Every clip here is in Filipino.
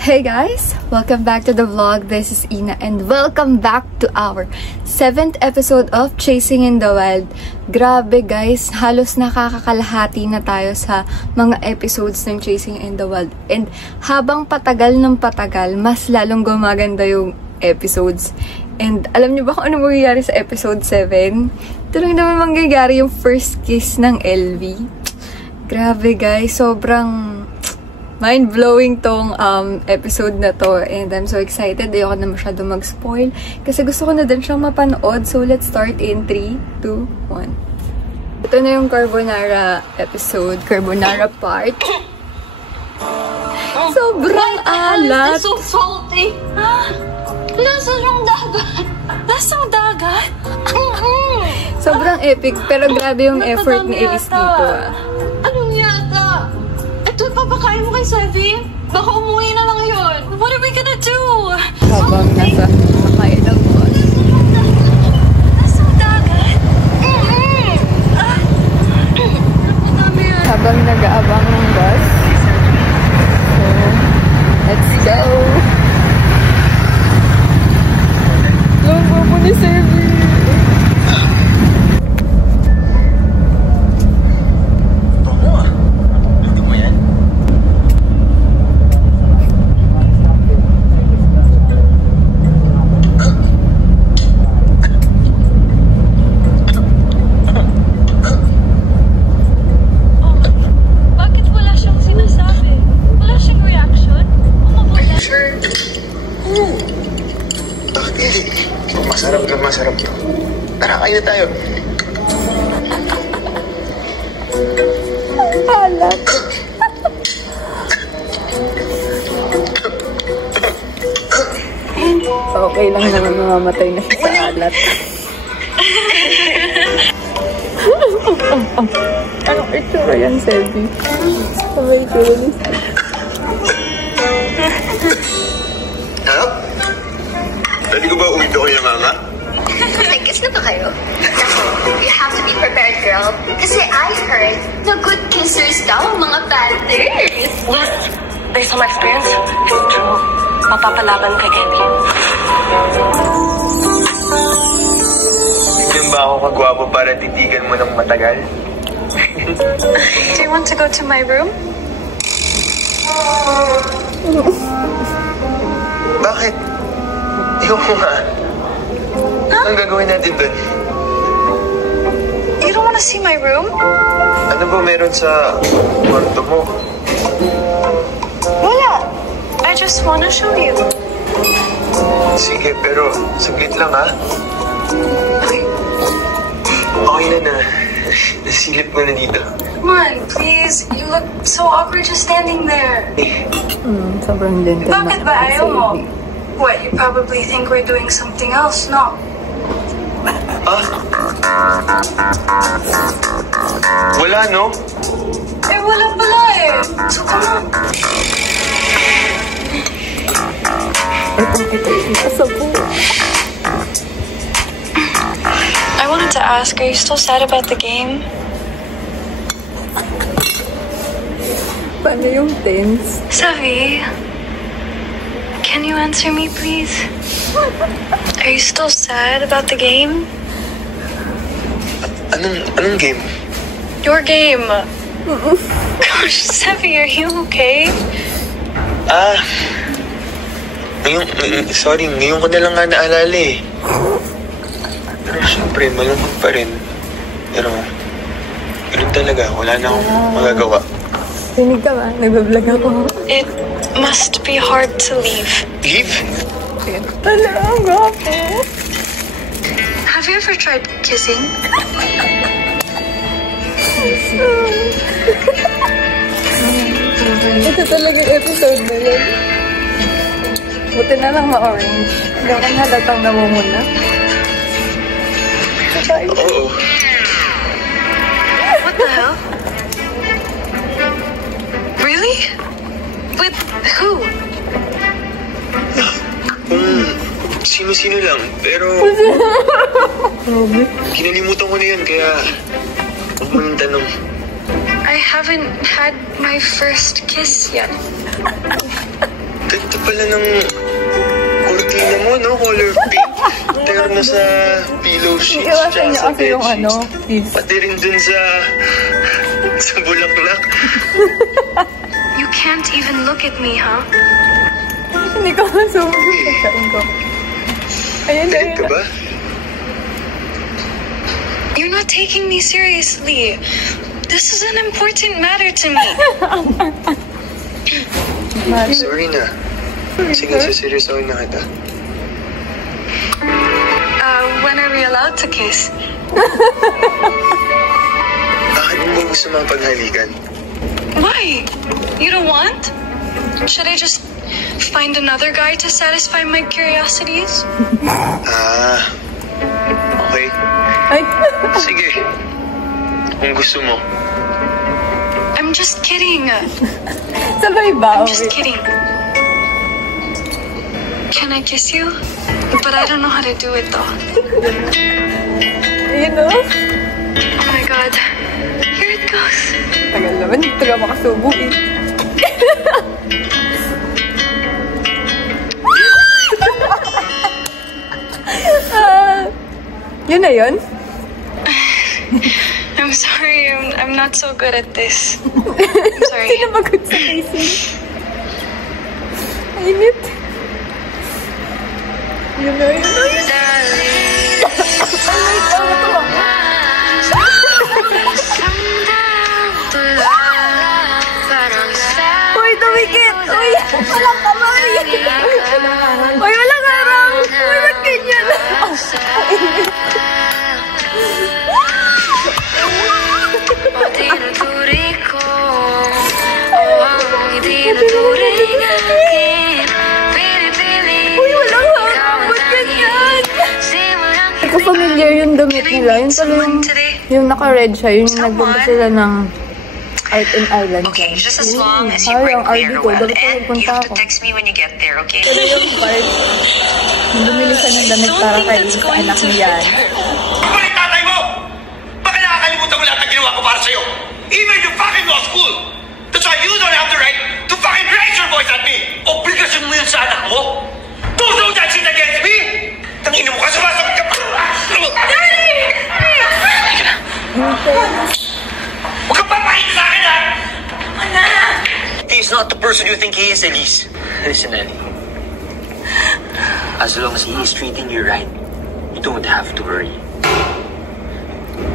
Hey guys! Welcome back to the vlog. This is Ina and welcome back to our 7th episode of Chasing in the Wild. Grabe guys, halos nakakakalahati na tayo sa mga episodes ng Chasing in the Wild. And habang patagal ng patagal, mas lalong gumaganda yung episodes. And alam niyo ba kung ano mangyayari sa episode 7? Ito lang naman mangyayari yung first kiss ng LV. Grabe guys, sobrang mind-blowing tong episode na to. And I'm so excited. Ayoko na masyado mag-spoil. Kasi gusto ko na din siyang mapanood. So, let's start in 3, 2, 1. Ito na yung carbonara episode. Carbonara part. Sobrang alat. It's so salty. Lasa yung dagat. Lasang dagat? Sobrang epic. Pero grabe yung effort ni Elise dito. Anong yata? Ito, papakain mo kay Sevi? Baka umuwi na lang yun. What are we gonna do? Habang nasa kakain ng boss. Lasang dagat? Habang nag-aabang ng bus. So, let's go! Longgo mo ni Sevi! Masarap to. Tara, kain na tayo. Alat. Okay lang naman mamamatay na siya sa alat. Anong itsura yan, Sevi? Ano itsura ni Sevi? Ano? Pwede ko ba umito ko yung mama? Nag-kiss na ba kayo? You have to be prepared, girl. Kasi I heard the good kissers daw mga panthers. Yes, based on my experience, it's true. Mapapalaban kay Kevin. Hindi ba ako kagwapo para titigan mo ng matagal? Do you want to go to my room? Bakit? Ikaw mo nga. Anong gagawin natin doon? You don't want to see my room? Ano ba meron sa kwarto mo? Wala. I just want to show you. Sige, pero saglit lang ha. Okay. Okay na. Nasilip mo na dito. Come on, please. You look so awkward just standing there. Sobrang gentleman. Bakit ba ayaw mo? What, you probably think we're doing something else, no? Ah? Wala, no? Eh, wala pala eh. So, come on. I wanted to ask, are you still sad about the game? Paano yung tense? Savi, can you answer me, please? Are you still sad about the game? Anong game? Your game. Gosh, Savi, are you okay? Sorry, ngayon ko na lang nga naalala eh. Pero syempre, malungkot pa rin. Pero, ganun talaga, wala na akong magagawa. Rinig ka ba? Nag-vlog ako. It must be hard to leave. Leave? Talagang gwapo. Have you ever tried kissing? Ito talaga yung episode na yun. Buti na lang ma-orange. Hindi ako nalatang namumuna. Oo. What the hell? Really? With who? Sino-sino lang. Pero, kinalimutan ko na yun, kaya huwag mo nang tanong. I haven't had my first kiss yet. pala ng cortina mo, no? Color pink. Terno sa pillow sheets. Iwasan niyo sa kasi yung bed ano, sheets. please. Pati rin dun sa bulaklak. You can't even look at me, huh? Hindi ko masumag yung pagkain ko. Ayun, Galit ayun. ka ba? You're not taking me seriously. This is an important matter to me. Sorry na. Sige, saseryosohin na kita. When are we allowed to kiss? Bakit mo ba gusto mapaghalikan? Why? You don't want? Should I just find another guy to satisfy my curiosities? Okay. Ay, Sige. Kung gusto mo. I'm just kidding. sabay ba? I'm just kidding. Can I kiss you? But I don't know how to do it though. Ayun o. Oh my god. Here it goes. Tagal naman, hindi talaga makasubo eh. Yun na yun? I'm sorry, I'm not so good at this. I'm sorry. Sino ba good sa kissing? Init. Yun na yun. Uy, tumikit! Uy, walang kamay! Uy, walang harang! Uy, ba't ganyan? Uy, walang harang! Ba't ganyan? Hindi ko familiar yung damit nila. Yun pala yung naka-red siya. Yun yung nagbunta sila ng Art and Island. Okay, just as long as you Ay, bring ang RD Claire ko. well, Dapat and you magpunta have ako. to text me when you get there, okay? Pero yung part, yung bumili siya ng damit para kay sa anak niya. Ako ni tatay mo! Baka nakakalimutan mo lahat ng ginawa ko para sa'yo. Even yung fucking law school! That's why you don't have the right to fucking raise your voice at me! Obligasyon mo yun sa anak mo! Don't throw that shit against me! Tangina mo ka, sumasagot ka pa! Daddy! Huwag kang papahit sa akin, ha! He's not the person you think he is, Elise. Listen, Ellie. As long as he is treating you right, you don't have to worry.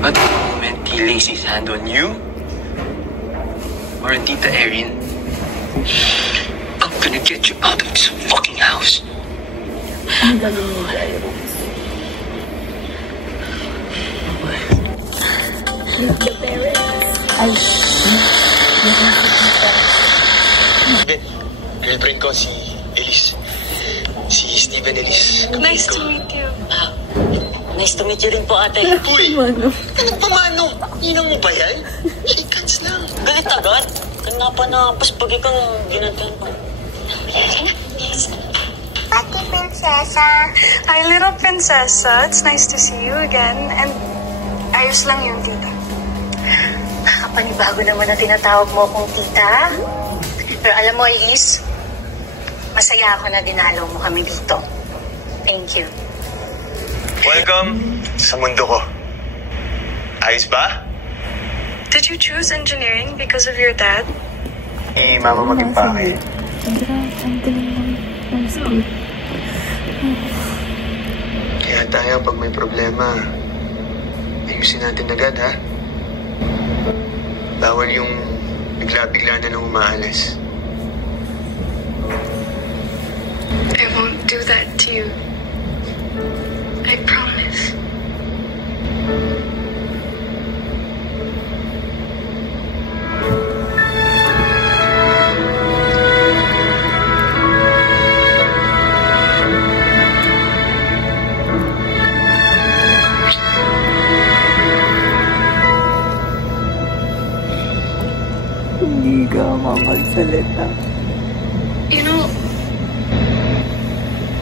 But the moment he lays his hand on you, or on Tita Erin, I'm gonna get you out of this fucking house. Girlfriend ko, si Elise. Si Steven Elise. Nice to meet you. Nice to meet you rin po, ate. Uy! Anong pamano? Ninang mo ba yan? Shake hands lang. Galit agad? Kanina pa na paspagi kang ginantahan ko. Ate Prinsesa. Hi, little princessa. It's nice to see you again. And ayos lang yung tita. Nakapanibago naman na tinatawag mo akong tita. Pero alam mo, Elise, masaya ako na dinalaw mo kami dito. Thank you. Welcome sa mundo ko. Ayos ba? Did you choose engineering because of your dad? Mama mag-impake. Kaya tayo, pag may problema, ayusin natin agad, ha? Bawal yung bigla-bigla na lang umaalis. I won't do that to you. I promise. Hindi ka makapagsalita. You know,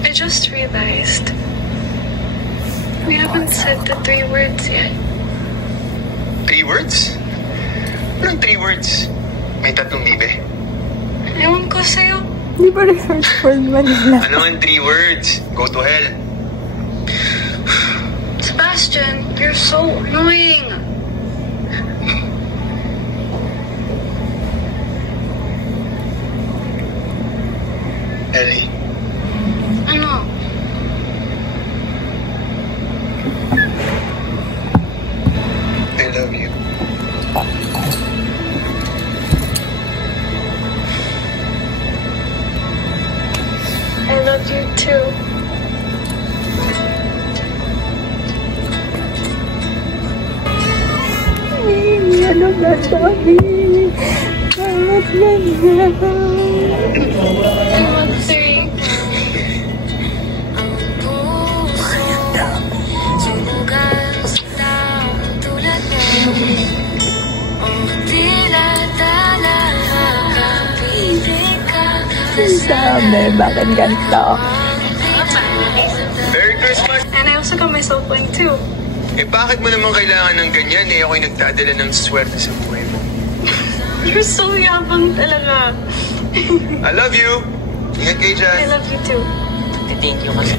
I just realized we haven't said the 3 words yet. 3 words? Anong 3 words? May 3 bibe. Ewan ko sa'yo. Di ba research for Manila? Ano man 3 words? Go to hell. Sebastian, you're so annoying. Ellie, Ano? I love you. I love you too. Ano ba sabi? Salamat na. 3. Sabi, bakit ganito? Merry Christmas! And I also got myself one too. Eh bakit mo naman kailangan ng ganyan? Eh ako'y nagdadala ng swerte sa buhay mo. You're so yabang talaga. I love you! Ingat kayo dyan. I love you too. Thank you kasi.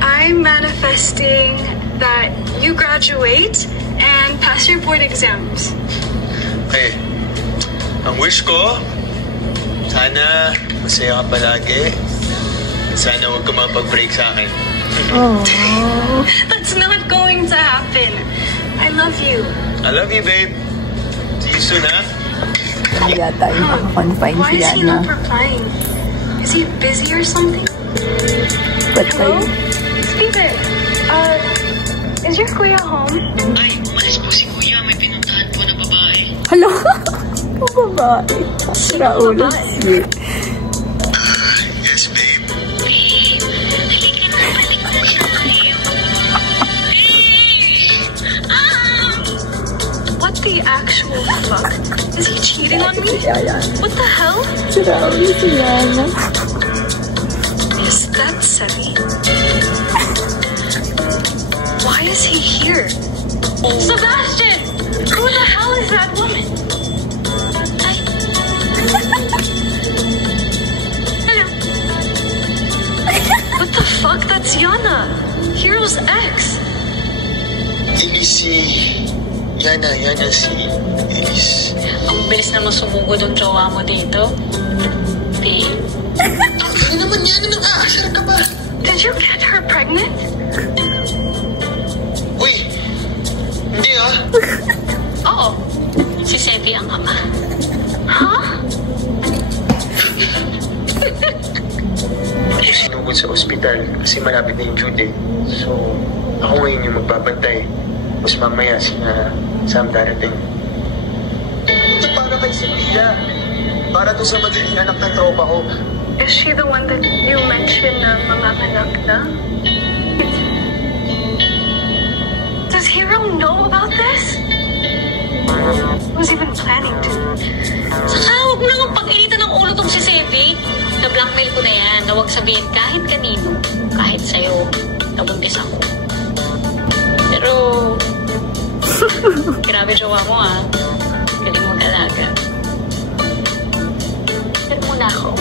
I'm manifesting that you graduate and pass your board exams. Okay. Ang wish ko, sana masaya ka palagi. Sana huwag ka mapag-break sa akin. That's not going to happen. I love you. I love you, babe. See you soon, ha? Hindi yata yung makakonfine Why si is he Yana. not replying? Is he busy or something? But Hello? Steven, is your kuya home? Ay, umalis po si Kuya. May pinuntahan po na babae. Hello? Ang babae. Raulo. Sweet. Yes, babe. What the actual fuck? Is he cheating on me? Ayan. What the hell? Si Raulo si Yana. Is that Sally? Why is he here? Sebastian! Who the hell is that woman? Hello. What the fuck? That's Yana. Hero's ex. Elise si... Yana si... Elise. Ang bilis naman sumugo ng jowa mo dito. Babe. Ano naman yan? Nag-aasar ka ba? Did you get her pregnant? Uy! Hindi ah. Oo. Si Sebi ang ama. Huh? Ako sinugod sa ospital kasi malapit na yung due date. So, ako ngayon yung magbabantay. Tapos mamaya sina Sam darating. Ito para kay Sibila. Para to sa madaling anak ng tropa ko. Is she the one that you mentioned na mga anak na? Does Hero know about this? Was even planning to. Saka huwag mo nang pag-initan ng ulo tong si Sebi. Na-blackmail ko na yan na huwag sabihin kahit kanino. Kahit sa'yo. Nabuntis ako. Pero... grabe jowa mo ah. Galing mong alaga. Pero muna ako.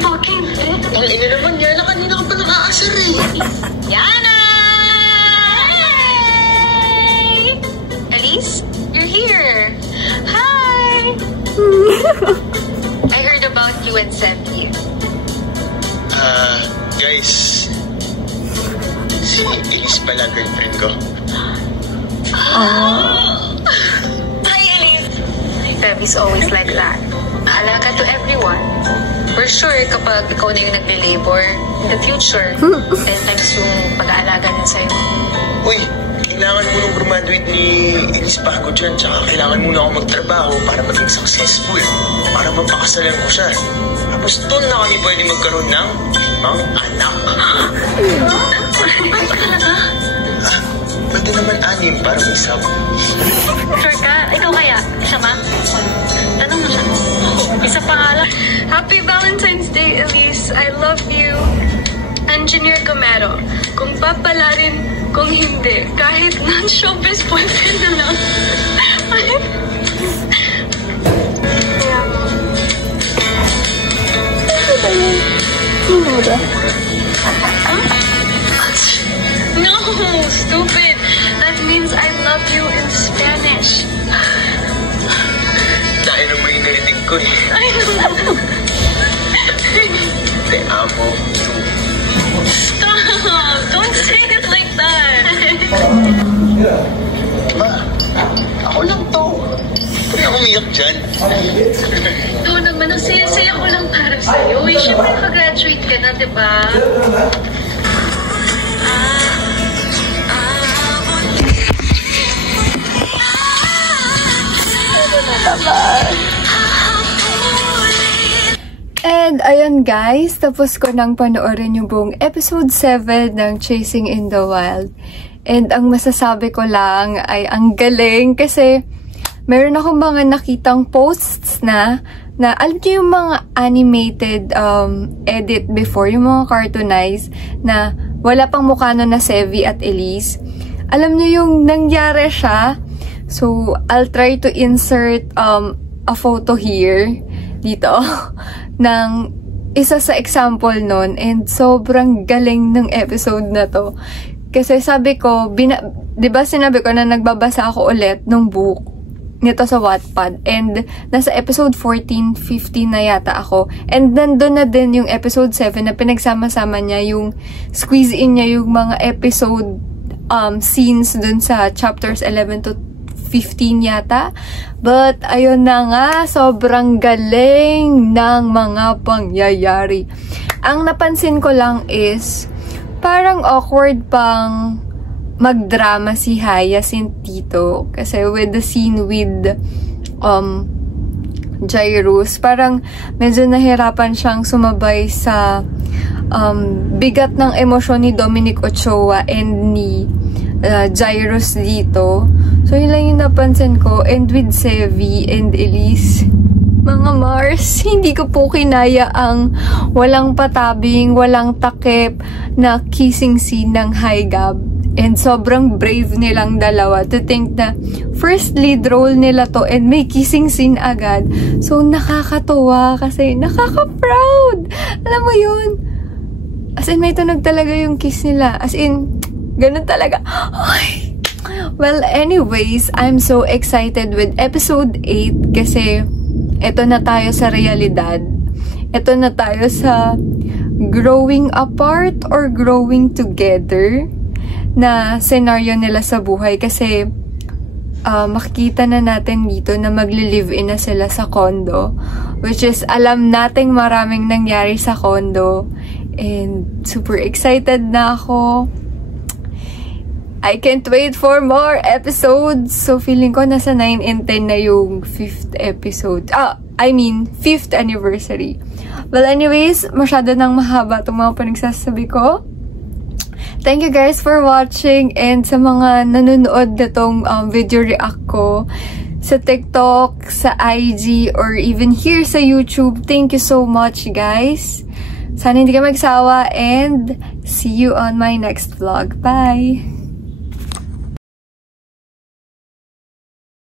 Fucking bitch. Ang ina naman yan. Kanina ka pa nang-aasar eh. Yana! Hey! Elise, you're here. Hi! I heard about you and Sebi. Guys. Si Elise pala girlfriend ko. Hi, Elise. Sebi's always like that. Alaga to everyone. For sure, kapag ikaw na yung nagle-labor, in the future, 10 times yung pag-aalaga niya sa'yo. Uy, kailangan mo nung graduate ni Elise bago dyan. Tsaka kailangan muna ako magtrabaho para maging successful. Para mapakasalan ko siya. Tapos doon na kami pwede magkaroon ng ibang anak. Pwede naman 6 para may sab. Sure ka? Ikaw kaya? Isa ba? Tanong mo siya. Isa pa nga lang. Happy Valentine's Day, Elise. I love you. Engineer Camero. Kung papalarin, kung hindi, kahit non-showbiz boyfriend na lang. No, stupid. That means I love you in Spanish. Dahil naman yung narinig ko eh. I know. Te amo. Stop! Don't say it like that. Ma, ako lang to. Huwag na umiyak dyan. Ikaw naman, ang saya-saya ko lang para sa'yo. Eh, syempre nakagraduate ka na, diba? And ayun guys, tapos ko nang panoorin yung buong episode 7 ng Chasing in the Wild. And ang masasabi ko lang ay ang galing kasi meron akong mga nakitang posts na alam niyo yung mga animated edit before, yung mga cartoonized na wala pang mukha na Sevi at Elise. Alam niyo yung nangyari siya. So, I'll try to insert a photo here, dito, ng isa sa example nun. And sobrang galing ng episode na to. Kasi sabi ko, diba sinabi ko na nagbabasa ako ulit ng book nito sa Wattpad. And nasa episode 14, 15 na yata ako. And nandun na din yung episode 7 na pinagsama-sama niya, yung squeeze in niya yung mga episode scenes dun sa chapters 11 to 15 yata. But, ayun na nga, sobrang galing ng mga pangyayari. Ang napansin ko lang is, parang awkward pang magdrama si Hyacinth dito. Kasi with the scene with Jairus, parang medyo nahirapan siyang sumabay sa bigat ng emosyon ni Dominic Ochoa and ni Jairus dito. So, yun lang yung napansin ko. And with Sevi and Elise, mga Mars, hindi ko po kinaya ang walang patabing, walang takip na kissing scene ng Hygab. And sobrang brave nilang dalawa to think na first lead role nila to and may kissing scene agad. So, nakakatuwa kasi nakaka-proud. Alam mo yun? As in, may tunog talaga yung kiss nila. As in, ganun talaga. Ay! Well, anyways, I'm so excited with episode 8 kasi eto na tayo sa realidad. Eto na tayo sa growing apart or growing together na scenario nila sa buhay kasi makikita na natin dito na magli-live-in na sila sa condo, which is alam nating maraming nangyari sa condo and super excited na ako. I can't wait for more episodes. So, feeling ko nasa 9 and 10 na yung 5th episode. 5th anniversary. Well, anyways, masyado nang mahaba itong mga pinagsasabi ko. Thank you guys for watching. And sa mga nanonood na itong video react ko sa TikTok, sa IG, or even here sa YouTube, thank you so much, guys. Sana hindi ka magsawa and see you on my next vlog. Bye!